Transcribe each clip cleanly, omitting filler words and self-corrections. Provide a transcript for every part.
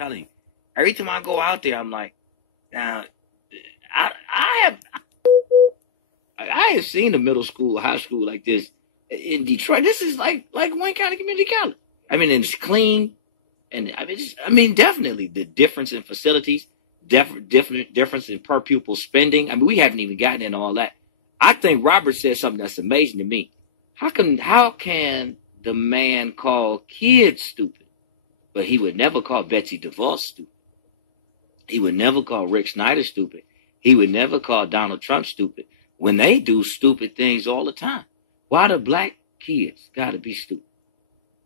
telling you, every time I go out there, I'm like, now, I have seen a middle school, high school like this in Detroit. This is like Wayne County Community College. I mean, and it's clean, and I mean, definitely the difference in facilities, difference in per pupil spending. I mean, we haven't even gotten into all that. I think Robert said something that's amazing to me. How can the man call kids stupid, but he would never call Betsy DeVos stupid? He would never call Rick Snyder stupid. He would never call Donald Trump stupid when they do stupid things all the time. Why do black kids got to be stupid?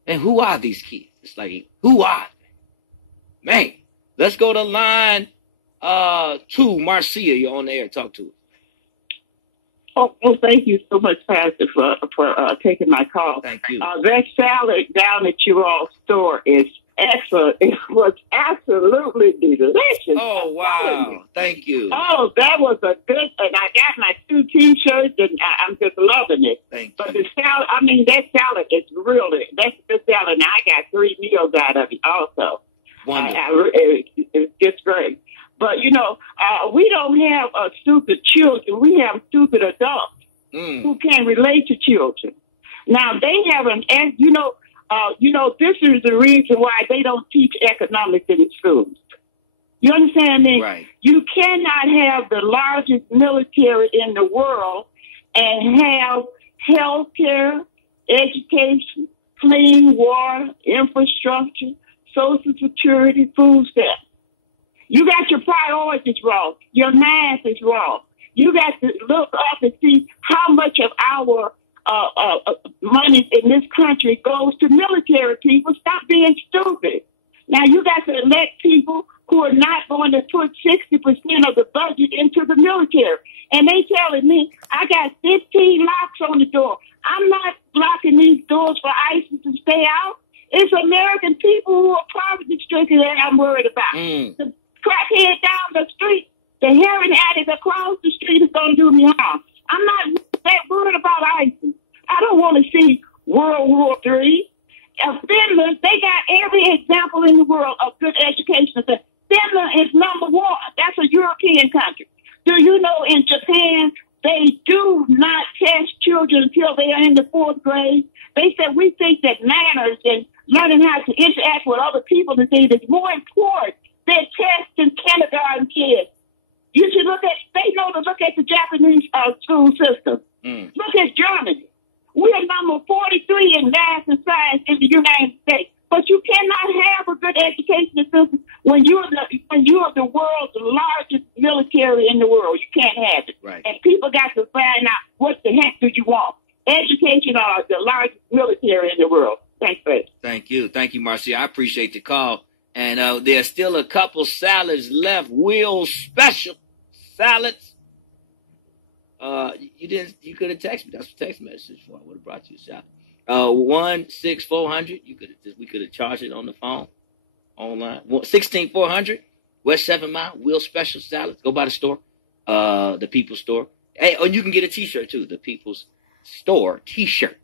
And who are these kids? It's like, who are they? Man, let's go to line 2. Marcia, you're on the air. Talk to us. Oh, well, thank you so much, Pastor, for taking my call. Thank you. That salad down at your all store is excellent. It was absolutely delicious. Oh, wow. Thank you. Oh, that was a good, and I got my 2 T-shirts, and I'm just loving it. Thank you. But the salad, I mean, that salad is really, that's a good salad, and I got 3 meals out of it also. Wonderful. It's just great. But, you know, we don't have stupid children. We have stupid adults who can relate to children. Now, they have this is the reason why they don't teach economics in schools. You understand me? Right. You cannot have the largest military in the world and have health care, education, clean water, infrastructure, Social Security, food stamps. You got your priorities wrong. Your math is wrong. You got to look up and see how much of our money in this country goes to military people. Stop being stupid. Now, you got to elect people who are not going to put 60% of the budget into the military. And they telling me, I got 15 locks on the door. I'm not blocking these doors for ISIS to stay out. It's American people who are poverty-stricken that I'm worried about. The crackhead down the street, the heroin addict across the street is going to do me harm. I'm not that worried about ISIS. I don't want to see World War III. Finland, they got every example in the world of good education. Finland is number 1. That's a European country. Do you know in Japan, they do not test children until they are in the 4th grade? They said, we think that manners and learning how to interact with other people and things is more important than testing kindergarten kids. You should they know to look at the Japanese school system. Look at Germany. We are number 43 in math and science in the United States. But you cannot have a good education system when you're the world's largest military in the world. You can't have it. Right. And people got to find out what the heck do you want. Education are the largest military in the world. Thanks, Fred. Thank you. Thank you, Marcia. I appreciate the call. And there's still a couple salads left. Will Special salads. You could have texted me. That's what text message for. I would have brought you a shot. 1-6-400. We could have charged it on the phone, online. 1-16-400 West 7 Mile. Will Special salads. Go by the store, the People's Store. Hey, you can get a T-shirt too. The People's Store T-shirt.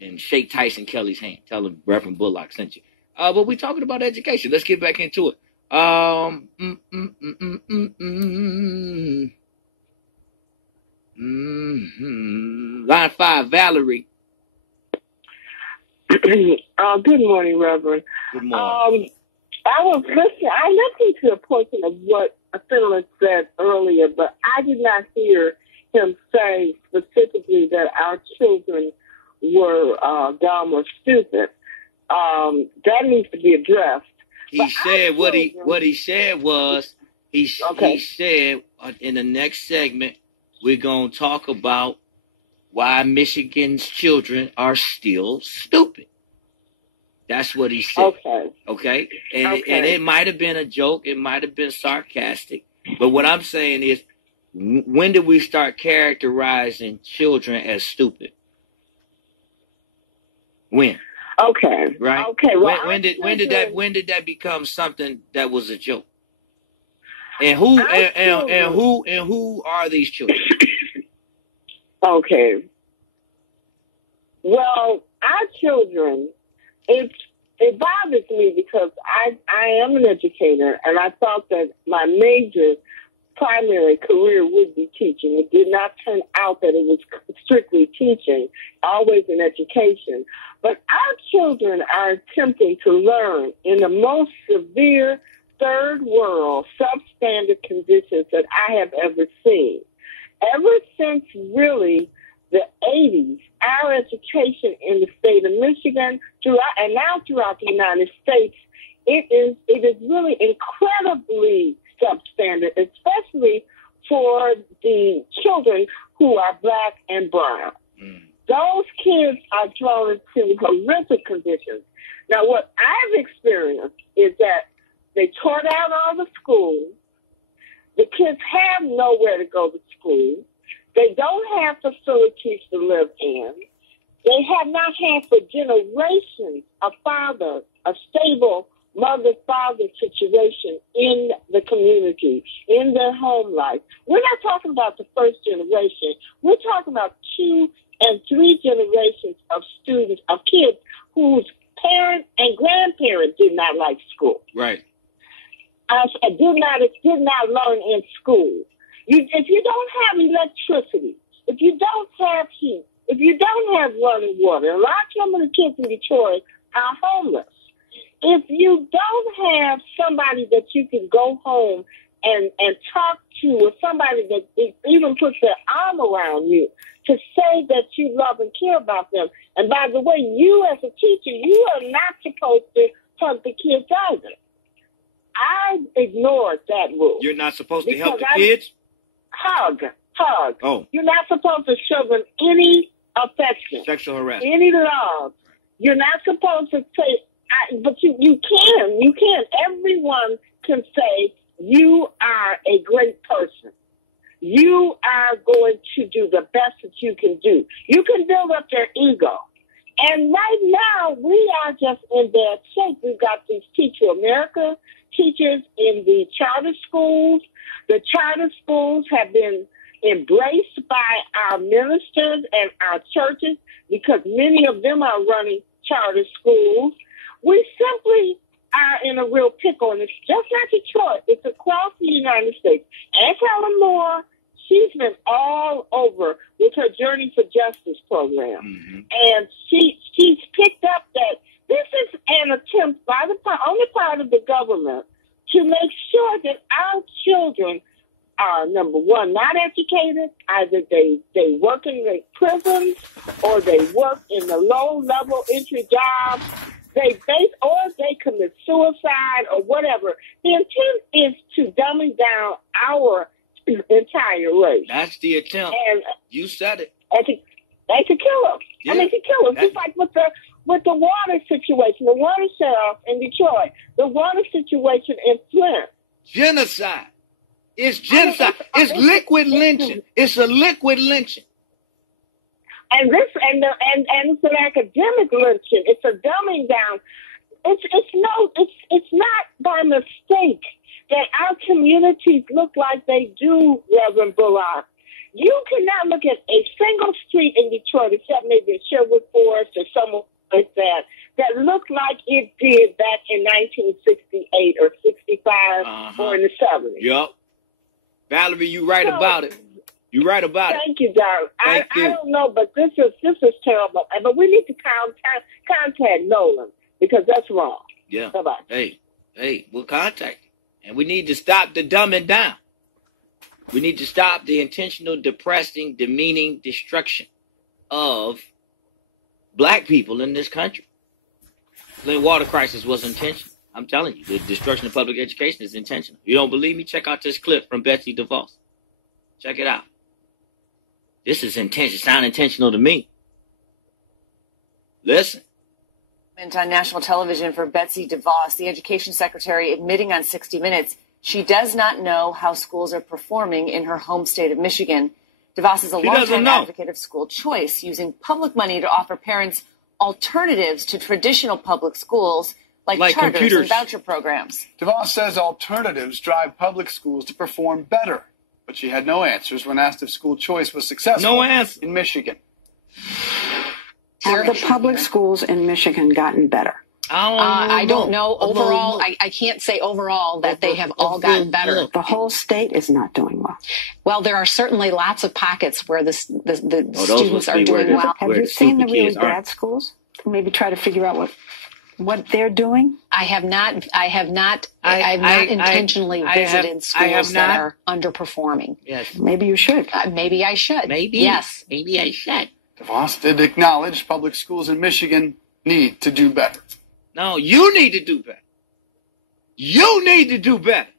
And shake Tyson Kelly's hand. Tell him Reverend Bullock sent you. But we're talking about education. Let's get back into it. Line 5, Valerie. Good morning, Reverend. Good morning. I listened to a portion of what Philip said earlier, but I did not hear him say specifically that our children were dumb or stupid. That needs to be addressed. He said what he said was he said in the next segment we're gonna talk about why Michigan's children are still stupid. That's what he said. Okay. And it might have been a joke. It might have been sarcastic. But what I'm saying is, when did we start characterizing children as stupid? When? Okay. Right. Okay. Well, when did that become something that was a joke? And who who are these children? Okay. Well, our children, it's it bothers me because I am an educator, and I thought that my major primary career would be teaching. It did not turn out that it was strictly teaching, always in education. But our children are attempting to learn in the most severe third world substandard conditions that I have ever seen. Ever since really the 80s, our education in the state of Michigan, and now throughout the United States, it is really incredibly substandard, especially for the children who are black and brown. Those kids are thrown into horrific conditions. Now, what I've experienced is that they tore down all the schools. The kids have nowhere to go to school. They don't have facilities to live in. They have not had for generations a stable mother-father situation in the community, in their home life. We're not talking about the first generation. We're talking about 2 and 3 generations of students, of kids whose parents and grandparents did not like school. Right. Did not learn in school. If you don't have electricity, if you don't have heat, if you don't have running water, a lot of the kids in Detroit are homeless. If you don't have somebody that you can go home and talk to, or somebody that even puts their arm around you to say that you love and care about them. And by the way, you as a teacher, you are not supposed to hug the kids either. I ignored that rule. You're not supposed to help the kids? Hug. Oh. You're not supposed to show them any affection. Sexual harassment. Any love. You're not supposed to say, but you can. Everyone can say, you are a great person. You are going to do the best that you can do. You can build up their ego. And right now, we are just in bad shape. We've got these Teach for America teachers in the charter schools. The charter schools have been embraced by our ministers and our churches because many of them are running charter schools. We simply are in a real pickle, and it's just not Detroit. It's across the United States. Aunt Helen Moore, she's been all over with her Journey for Justice program. Mm-hmm. And she's picked up that this is an attempt on the part of the government to make sure that our children are, number one, not educated. Either they work in the prisons or they work in the low-level entry jobs. They commit suicide or whatever. The intent is to dumbing down our entire race. That's the attempt. And you said it. And to kill us. Yeah, to kill us. Just like with the water situation, the water shut-off in Detroit, the water situation in Flint. Genocide. It's genocide. It's liquid lynching. It's a liquid lynching. And it's an academic lynching. It's a dumbing down. It's not by mistake that our communities look like they do, Reverend Bullock. You cannot look at a single street in Detroit, except maybe in Sherwood Forest or somewhere like that looked like it did back in 1968 or 65 or in the 70s. Yep. Valerie, you right about it. You're right about it. Thank you, darling. I don't know, but this is terrible. But we need to contact Nolan because that's wrong. Yeah. Bye-bye. Hey, we'll contact him. And we need to stop the dumbing down. We need to stop the intentional, depressing, demeaning destruction of black people in this country. The water crisis was intentional. I'm telling you, the destruction of public education is intentional. You don't believe me? Check out this clip from Betsy DeVos. Check it out. This is intentional. Sound intentional to me. Listen. On national television for Betsy DeVos, the education secretary, admitting on 60 Minutes she does not know how schools are performing in her home state of Michigan. DeVos is a longtime advocate of school choice, using public money to offer parents alternatives to traditional public schools like charters computers and voucher programs. DeVos says alternatives drive public schools to perform better, but she had no answers when asked if school choice was successful in Michigan. Have the public schools in Michigan gotten better? I don't know. Overall, I can't say overall that they have all gotten better. The whole state is not doing well. Well, there are certainly lots of pockets where the students are doing well. Have you seen the really bad schools? Maybe try to figure out what they're doing. I have not intentionally visited schools that are underperforming. Yes. Maybe you should. Maybe I should. Maybe. Yes. Maybe I should. DeVos did acknowledge public schools in Michigan need to do better. No, you need to do better. You need to do better.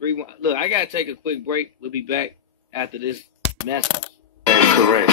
Look, I got to take a quick break. We'll be back after this message. Correct.